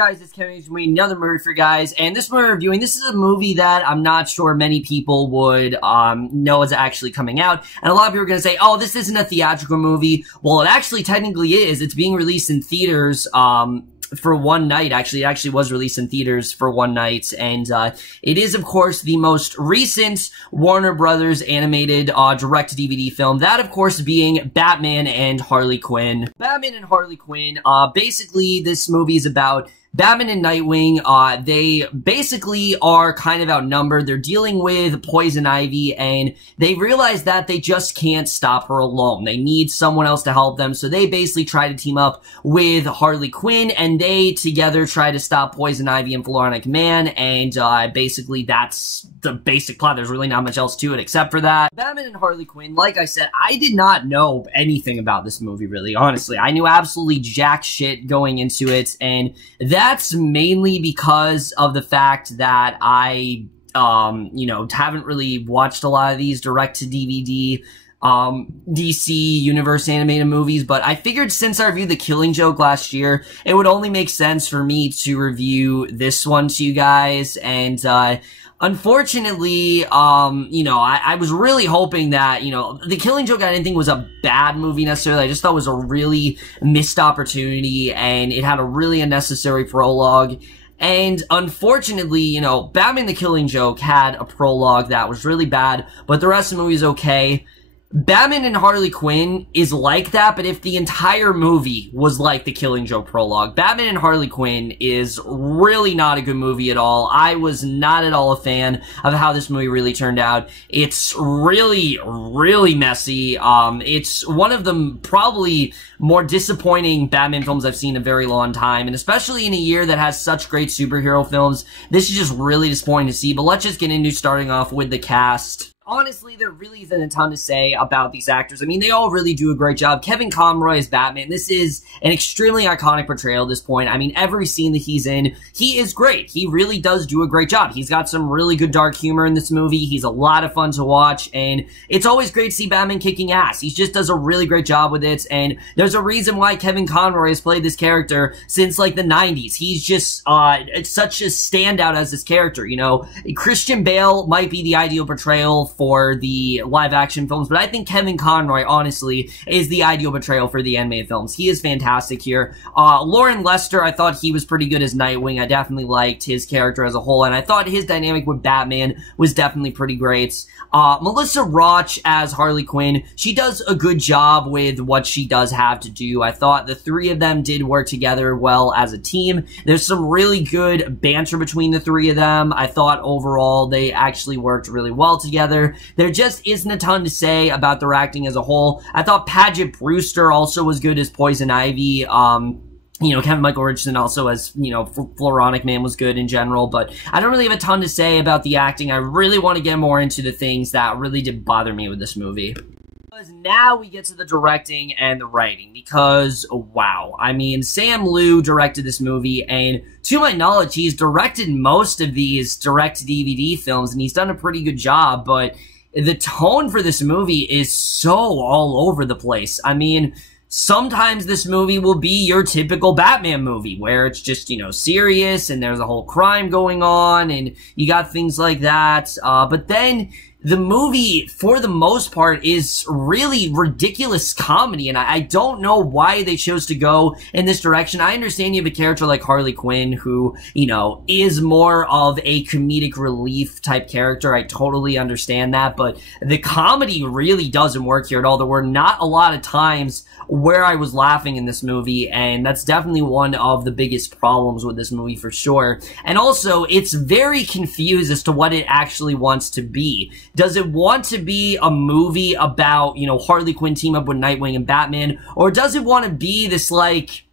guys? It's Kevin doing another movie for you guys, and this movie reviewing, this is a movie that I'm not sure many people would know is actually coming out, and a lot of people are going to say, oh, this isn't a theatrical movie. Well, it actually technically is. It's being released in theaters, for one night. Actually, it actually was released in theaters for one night, and it is, of course, the most recent Warner Brothers animated direct-to-DVD film. That, of course, being Batman and Harley Quinn. Batman and Harley Quinn. Basically, this movie is about Batman and Nightwing. They basically are kind of outnumbered. They're dealing with Poison Ivy, and they realize that they just can't stop her alone. They need someone else to help them, so they basically try to team up with Harley Quinn, and they together try to stop Poison Ivy and Floronic Man, and basically that's the basic plot. There's really not much else to it except for that. Batman and Harley Quinn, like I said, I did not know anything about this movie, really, honestly. I knew absolutely jack shit going into it, and that's mainly because of the fact that I, you know, haven't really watched a lot of these direct-to-DVD DC Universe animated movies, but I figured since I reviewed The Killing Joke last year, it would only make sense for me to review this one to you guys, and, unfortunately, you know, I was really hoping that, you know, The Killing Joke I didn't think was a bad movie necessarily. I just thought it was a really missed opportunity, and it had a really unnecessary prologue. And unfortunately, you know, Batman The Killing Joke had a prologue that was really bad, but the rest of the movie is okay. Batman and Harley Quinn is like that, but if the entire movie was like The Killing Joke prologue, Batman and Harley Quinn is really not a good movie at all. I was not at all a fan of how this movie really turned out. It's really, really messy. It's one of the probably more disappointing Batman films I've seen in a very long time, and especially in a year that has such great superhero films, this is just really disappointing to see. But let's just get into starting off with the cast. Honestly, there really isn't a ton to say about these actors. I mean, they all really do a great job. Kevin Conroy as Batman. This is an extremely iconic portrayal at this point. I mean, every scene that he's in, he is great. He really does do a great job. He's got some really good dark humor in this movie. He's a lot of fun to watch, and it's always great to see Batman kicking ass. He just does a really great job with it, and there's a reason why Kevin Conroy has played this character since, like, the 90s. He's just, it's such a standout as this character, you know? Christian Bale might be the ideal portrayal for the live-action films, but I think Kevin Conroy, honestly, is the ideal portrayal for the animated films. He is fantastic here. Loren Lester, I thought he was pretty good as Nightwing. I definitely liked his character as a whole, and I thought his dynamic with Batman was definitely pretty great. Melissa Rauch as Harley Quinn, she does a good job with what she does have to do. I thought the three of them did work together well as a team. There's some really good banter between the three of them. I thought overall they actually worked really well together. There just isn't a ton to say about their acting as a whole. I thought Padget Brewster also was good as Poison Ivy. You know, Kevin Michael Richardson also as, you know, Floronic Man was good in general, but I don't really have a ton to say about the acting. I really want to get more into the things that really did bother me with this movie. Because now we get to the directing and the writing, because, wow, I mean, Sam Liu directed this movie, and to my knowledge, he's directed most of these direct-to-DVD films, and he's done a pretty good job, but the tone for this movie is so all over the place. I mean, sometimes this movie will be your typical Batman movie, where it's just, you know, serious, and there's a whole crime going on, and you got things like that, but then the movie, for the most part, is really ridiculous comedy, and I don't know why they chose to go in this direction. I understand you have a character like Harley Quinn who, you know, is more of a comedic relief type character. I totally understand that, but the comedy really doesn't work here at all. There were not a lot of times where I was laughing in this movie, and that's definitely one of the biggest problems with this movie for sure. And also, it's very confused as to what it actually wants to be. Does it want to be a movie about, you know, Harley Quinn team up with Nightwing and Batman, or does it want to be this, like,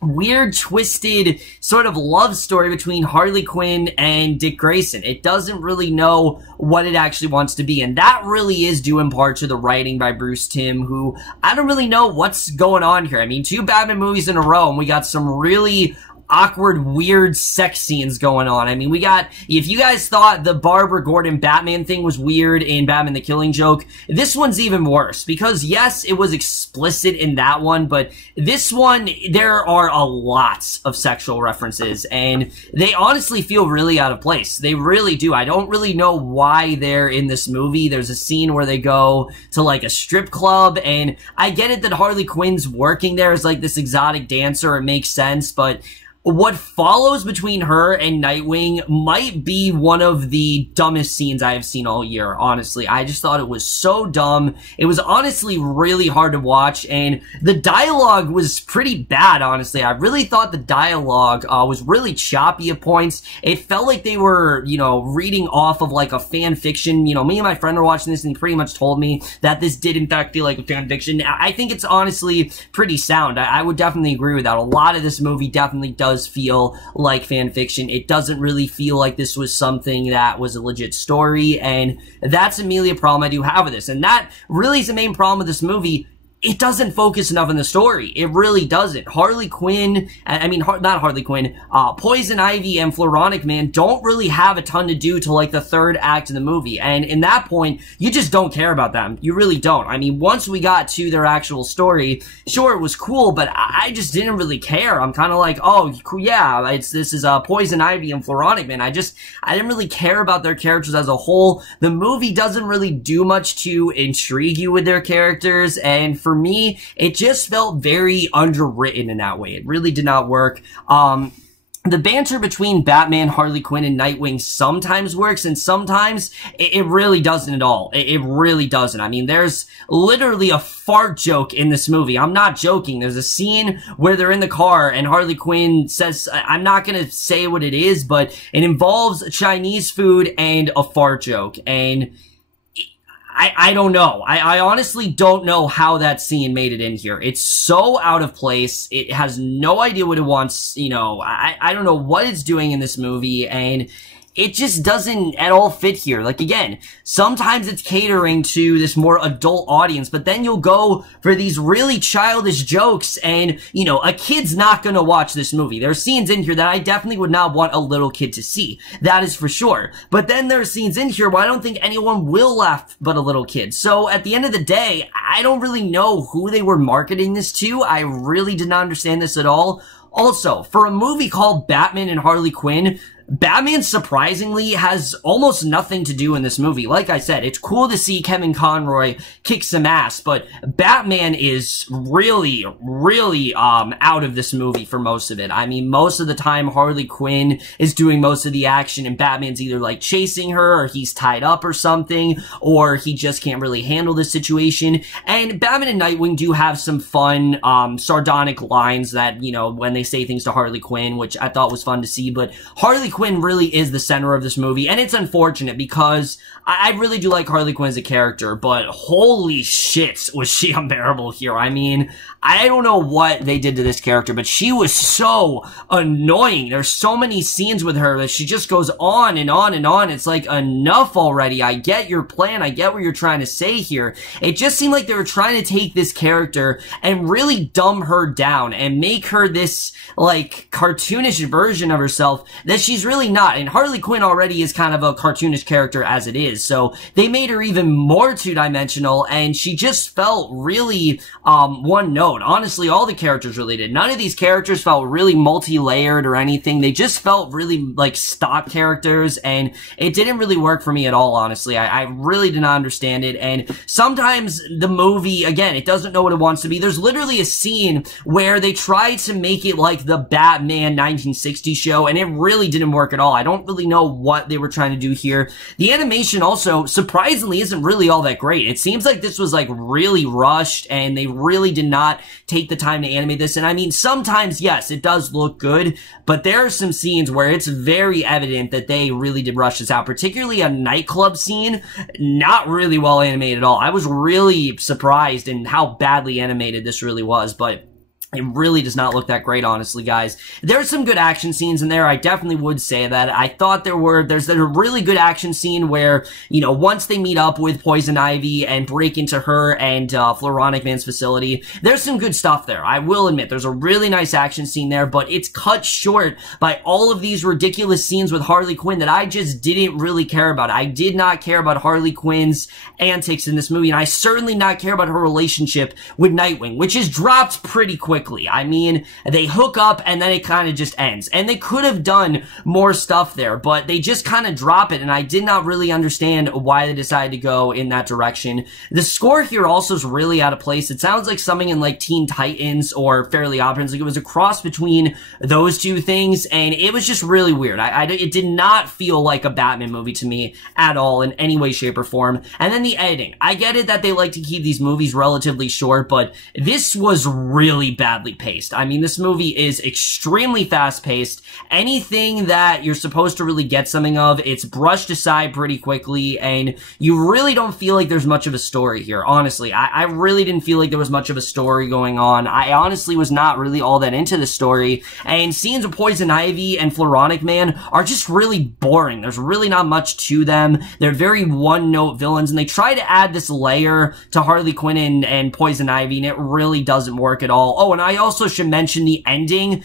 weird, twisted sort of love story between Harley Quinn and Dick Grayson? It doesn't really know what it actually wants to be, and that really is due in part to the writing by Bruce Timm, who I don't really know what's going on here. I mean, 2 Batman movies in a row, and we got some really awkward, weird sex scenes going on. I mean, we got, if you guys thought the Barbara Gordon Batman thing was weird in Batman the Killing Joke, this one's even worse, because yes, it was explicit in that one, but this one, there are a lot of sexual references, and they honestly feel really out of place. They really do. I don't really know why they're in this movie. There's a scene where they go to like a strip club, and I get it that Harley Quinn's working there as like this exotic dancer. It makes sense, but what follows between her and Nightwing might be one of the dumbest scenes I have seen all year, honestly. I just thought it was so dumb. It was honestly really hard to watch, and the dialogue was pretty bad, honestly. I really thought the dialogue was really choppy at points. It felt like they were, you know, reading off of like a fan fiction. You know, me and my friend were watching this, and he pretty much told me that this did in fact feel like a fan fiction. I think it's honestly pretty sound. I would definitely agree with that. A lot of this movie definitely does feel like fan fiction. It doesn't really feel like this was something that was a legit story, and that's immediately a problem I do have with this. And that really is the main problem with this movie. It doesn't focus enough on the story. It really doesn't. Harley Quinn, not Harley Quinn, Poison Ivy and Floronic Man don't really have a ton to do till like the third act of the movie. And in that point, you just don't care about them. You really don't. I mean, once we got to their actual story, sure, it was cool, but I just didn't really care. I'm kind of like, oh, yeah, this is Poison Ivy and Floronic Man. I didn't really care about their characters as a whole. The movie doesn't really do much to intrigue you with their characters, and for me, it just felt very underwritten in that way. It really did not work. The banter between Batman, Harley Quinn, and Nightwing sometimes works, and sometimes it really doesn't at all. It really doesn't. I mean, there's literally a fart joke in this movie. I'm not joking. There's a scene where they're in the car, and Harley Quinn says, I'm not gonna say what it is, but it involves Chinese food and a fart joke, and I don't know. I honestly don't know how that scene made it in here. It's so out of place. It has no idea what it wants, you know. I don't know what it's doing in this movie, and it just doesn't at all fit here. Like, again, sometimes it's catering to this more adult audience, but then you'll go for these really childish jokes, and, you know, a kid's not gonna watch this movie. There are scenes in here that I definitely would not want a little kid to see. That is for sure. But then there are scenes in here where I don't think anyone will laugh but a little kid. So, at the end of the day, I don't really know who they were marketing this to. I really did not understand this at all. Also, for a movie called Batman and Harley Quinn, Batman surprisingly has almost nothing to do in this movie. Like I said, it's cool to see Kevin Conroy kick some ass, but Batman is really, really, out of this movie for most of it. I mean, most of the time Harley Quinn is doing most of the action, and Batman's either like chasing her, or he's tied up or something, or he just can't really handle the situation. And Batman and Nightwing do have some fun, sardonic lines that, you know, when they say things to Harley Quinn, which I thought was fun to see, but Harley Quinn really is the center of this movie, and it's unfortunate because I really do like Harley Quinn as a character, but holy shit was she unbearable here. I mean, I don't know what they did to this character, but she was so annoying. There's so many scenes with her that she just goes on and on and on. It's like, enough already. I get your plan. I get what you're trying to say here. It just seemed like they were trying to take this character and really dumb her down and make her this, like, cartoonish version of herself that she's really not. And Harley Quinn already is kind of a cartoonish character as it is, so they made her even more two-dimensional, and she just felt really, one note. Honestly, all the characters really did. None of these characters felt really multi-layered or anything. They just felt really like stock characters, and it didn't really work for me at all, honestly. I really did not understand it, and sometimes the movie, again, it doesn't know what it wants to be. There's literally a scene where they try to make it like the Batman 1960 show, and it really didn't work at all. I don't really know what they were trying to do here. The animation also, surprisingly, isn't really all that great. It seems like this was like really rushed, and they really did not take the time to animate this. And I mean, sometimes, yes, it does look good, but there are some scenes where it's very evident that they really did rush this out, particularly a nightclub scene, not really well animated at all. I was really surprised in how badly animated this really was, but It really does not look that great, honestly, guys. There's some good action scenes in there. I definitely would say that. I thought there's a really good action scene where, you know, once they meet up with Poison Ivy and break into her and Floronic Man's facility, there's some good stuff there. I will admit, there's a really nice action scene there, but it's cut short by all of these ridiculous scenes with Harley Quinn that I just didn't really care about. I did not care about Harley Quinn's antics in this movie, and I certainly not care about her relationship with Nightwing, which is dropped pretty quickly. I mean, they hook up and then it kind of just ends. And they could have done more stuff there, but they just kind of drop it, and I did not really understand why they decided to go in that direction. The score here also is really out of place. It sounds like something in like Teen Titans or Fairly Odd Parents. Like it was a cross between those two things, and it was just really weird. It did not feel like a Batman movie to me at all in any way, shape, or form. And then the editing. I get it that they like to keep these movies relatively short, but this was really badly paced. I mean, this movie is extremely fast-paced. Anything that you're supposed to really get something of, it's brushed aside pretty quickly, and you really don't feel like there's much of a story here, honestly. I really didn't feel like there was much of a story going on. I honestly was not really all that into the story, and scenes of Poison Ivy and Floronic Man are just really boring. There's really not much to them. They're very one-note villains, and they try to add this layer to Harley Quinn and Poison Ivy, and it really doesn't work at all. Oh, and I also should mention the ending.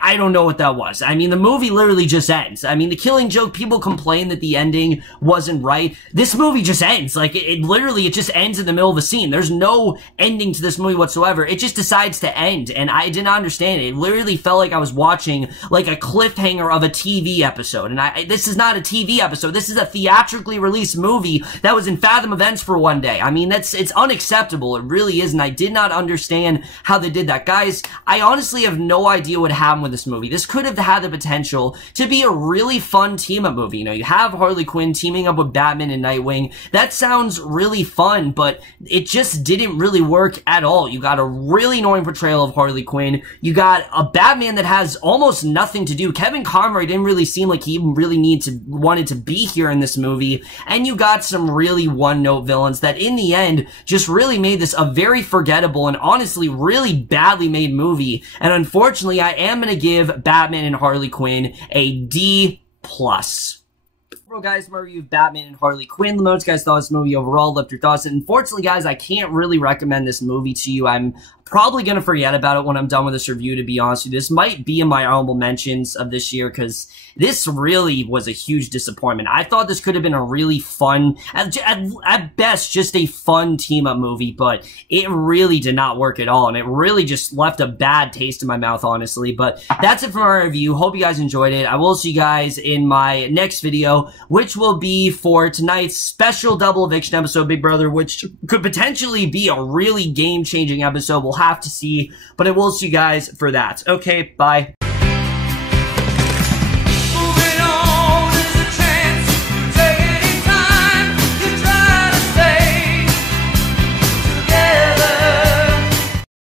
I don't know what that was. I mean, the movie literally just ends. I mean, The Killing Joke, people complain that the ending wasn't right. This movie just ends. Like, it literally just ends in the middle of a scene. There's no ending to this movie whatsoever. It just decides to end, and I did not understand it. It literally felt like I was watching, like, a cliffhanger of a TV episode, and this is not a TV episode. This is a theatrically released movie that was in Fathom Events for one day. I mean, it's unacceptable. It really is, and I did not understand how they did that. Guys, I honestly have no idea what happened with this movie. This could have had the potential to be a really fun team-up movie. You know, you have Harley Quinn teaming up with Batman and Nightwing. That sounds really fun, but it just didn't really work at all. You got a really annoying portrayal of Harley Quinn. You got a Batman that has almost nothing to do. Kevin Conroy didn't really seem like he even really wanted to be here in this movie. And you got some really one-note villains that in the end just really made this a very forgettable and honestly really badly made movie. And unfortunately, I am going to give Batman and Harley Quinn a D+. Overall, guys, my review of Batman and Harley Quinn. Let me know what you guys thought of this movie overall. Left your thoughts. And unfortunately, guys, I can't really recommend this movie to you. I'm probably going to forget about it when I'm done with this review, to be honest with you. This might be in my honorable mentions of this year, because this really was a huge disappointment. I thought this could have been a really fun, at best, just a fun team-up movie, but it really did not work at all, and it really just left a bad taste in my mouth, honestly. But that's it for my review. Hope you guys enjoyed it. I will see you guys in my next video, which will be for tonight's special double eviction episode, Big Brother, which could potentially be a really game-changing episode. We'll have to see, but I will see you guys for that. Okay, bye.